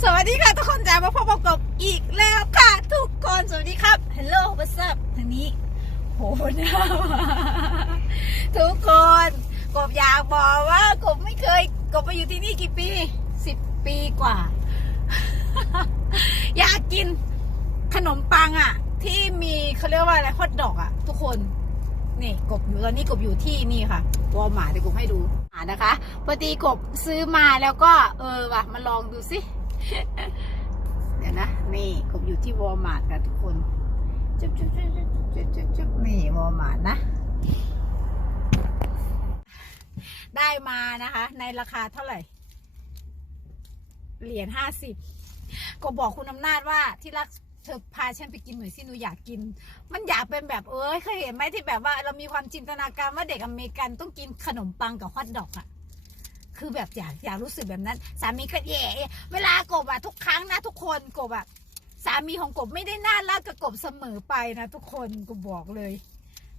สวัสดีค่ะทุกคนจ้ามาพบกับอีกแล้วค่ะ ทุกคนสวัสดีครับ Hello what's up ทางนี้โหน้าทุกคนกบอยากบอกว่ากบไม่เคยกบไปอยู่ที่นี่กี่ปีสิบปีกว่า อยากกินขนมปังอะ ที่มีเขาเรียกว่าอะไรฮอทดอกอะ ทุกคนนี่กบอยู่ตอนนี้กบอยู่ที่นี่ค่ะวอลมาร์ทเดี๋ยวกบให้ดูอ่านะคะพอดีกบซื้อมาแล้วก็เออว่ะมาลองดูสิ เดี๋ยวนะ นี่กบอยู่ที่วอลมาร์ทค่ะทุกคนจุ๊บจุ๊บจุ๊บจุ๊บจุ๊บจุ๊บจุ๊บนี่วอลมาร์ทนะ ได้มานะคะ ในราคาเท่าไหร่ เหรียญห้าสิบก็บอกคุณอำนาจว่าที่รักเธอพาฉันไปกินหน่อยสิหนูอยากกิน มันอยากเป็นแบบเอ้ยเคยเห็นไหมที่แบบว่าเรามีความจินตนาการว่าเด็กอเมริกันต้องกินขนมปังกับฮอทดอกอะ คือแบบอยากอยากรู้สึกแบบนั้น สามีก็แย่เวลากบอะทุกครั้งนะทุกคนกบอะสามีของกบไม่ได้น่ารักกับกบเสมอไปนะทุกคนกบบอกเลย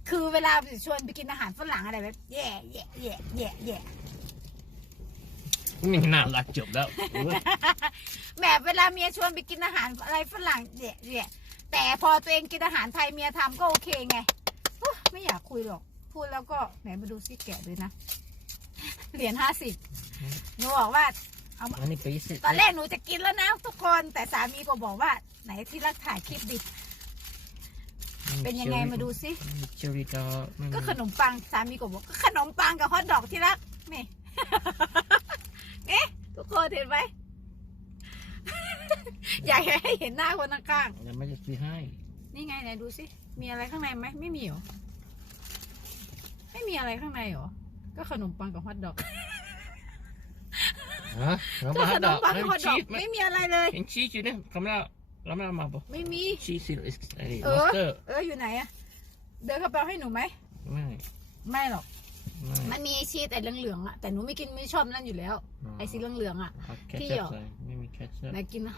คือเวลาชวนไปกินอาหารฝรั่งอะไรแบบแย่แย่แย่แย่แย่นี่น่ารักจบแล้วแบบเวลาเมียชวนไปกินอาหารอะไรฝรั่งแย่แย่แต่พอตัวเองกินอาหารไทยเมียทำก็โอเคไงโอ๊ยไม่อยากคุยหรอก พูดแล้วก็ไหนมาดูซิแกะด้วยนะ เหรียญห้าสิบหนูบอกว่าอันนี้ปีสิตอนแรกหนูจะกินแล้วนะทุกคน แต่สามีก็บอกว่า ไหนที่รักถ่ายคลิปดิ เป็นยังไงมาดูซิเชอรี่ดอกก็ขนมปังสามีก็บอกก็ขนมปังกับฮอทดอกที่รักนี่ เอ๊ะทุกคนเห็นไหม อยากให้เห็นหน้าคนข้างยังไม่ได้ซื้อให้ๆนี่ไงไหนดูสิ มีอะไรข้างในไหมไม่มีเหรอ ไม่มีอะไรข้างในเหรอ ก็ขนมปังกับฮอทดอกฮะเราก็มาขนดมอกปังไม่กับฮอทดชีอกสไหมไม่มีอะไรเลย เห็นชีสอยู่เนี่ยคำนั้นเราไม่เอามาบอกไม่มี ชีสสิไอ้เอมออสเตอร์เอออยู่ไหนอะเดินเข้าไปเอาให้หนูไหมไม่ไม่หรอก ไม่มันมีชีสแต่เหลืองๆอะแต่หนูไม่กินไม่ชอบนั่นอยู่แล้ว ไอ้สีเหลืองๆอะเอาแคพี่ชเหรชัอพใส่ไม่มีแคชชัพไหนกินนะ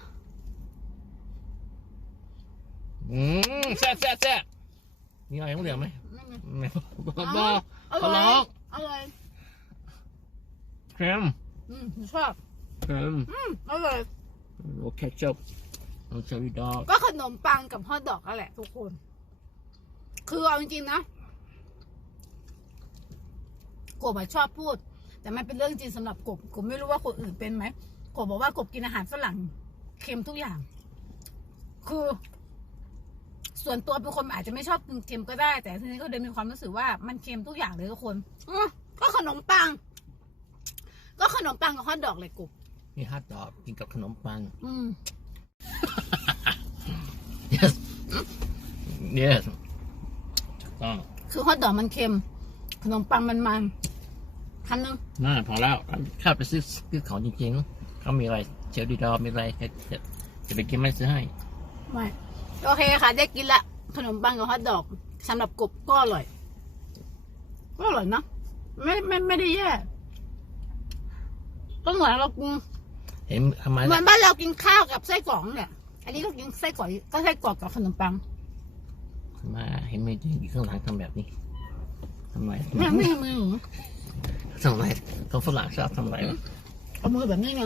อืมแซ่บแซ่บแซ่บมีอะไรต้องเหลือไหมไม่มี ไม่บอกเอาบอกอขอร่ร้ออยงอร่อย เค็มอืมหนูชอบเค็มอืมอร่อยโอเคชัพเอาเชอรี่ดอกก็ขนมปังกับฮอทดอกนั่นแหละทุกคน คือเอาจริงๆนะกบอะชอบพูด แต่มันเป็นเรื่องจริงสำหรับกบกบไม่รู้ว่าคนอื่นเป็นไหมกบบอกว่ากบกินอาหารฝรั่งเค็มทุกอย่าง คือ ส่วนตัวเป็นคนอาจจะไม่ชอบกินเค็มก็ได้ แต่ทีนี้ก็เลยมีความรู้สึกว่ามันเค็มทุกอย่างเลยทุกคนอื้อก็ขนมปัง ก็ขนมปังกับฮอทดอกเลยกบนี่ฮอทดอกกินกับขนมปัง อืม yes yes ถูกต้องคือฮอทดอกมันเค็ม ขนมปังมันมันคำนึงน่าพอแล้วข้าไปซื้อซื้อของจริงๆเขามีอะไรเชอรี่ดอกมีอะไรจะจะไปกินไม่ซื้อให้ไม่โอเคค่ะ ได้กินละขนมปังกับฮอทดอกสำหรับกบก็อร่อย ก็อร่อยนะไม่ไม่ไม่ได้แย่ ก็เหมือนเรากินเห็นทำไมเหมืล่ะอนบ้านเรากินข้าวกับไส้กรอกเนี่ย อันนี้ก็กินไส้กรอกก็ไส้กรอกกับขนมปังมาเห็นมืออยู่ข้างหลังทำแบบนี้ทำไมไม่ไม่มือหนูทำไมเขาฝรั่งชอบทำไรเอามือแบบนี้ไง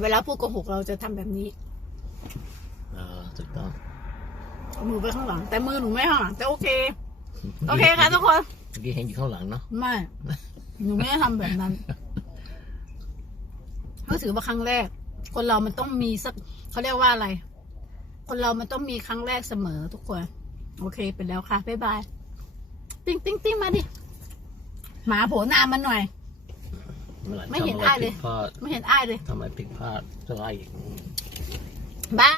เวลาพูดโกหกเราจะทำแบบนี้เออถูกต้องเอามือไปข้างหลัง แต่มือหนูไม่ข้างหลังแต่โอเคโอเคค่ะทุกคนเมื่อกี้เห็นอยู่ข้างหลังเนาะไม่หนูไม่ได้ทำแบบนั้น ก็ถือว่าครั้งแรก คนเรามันต้องมีสักเขาเรียกว่าอะไร คนเรามันต้องมีครั้งแรกเสมอทุกคน โอเคไปแล้วค่ะ บ๊ายบาย ติ้งติ้งติ้งมาดิ หมาโผล่หน้ามันหน่อย ไม่เห็นทำะรอ้ายเลยผิพลาดไม่เห็นอ้ายเลยทำอะไรผิดพลาดจะไล่อีกบ้าย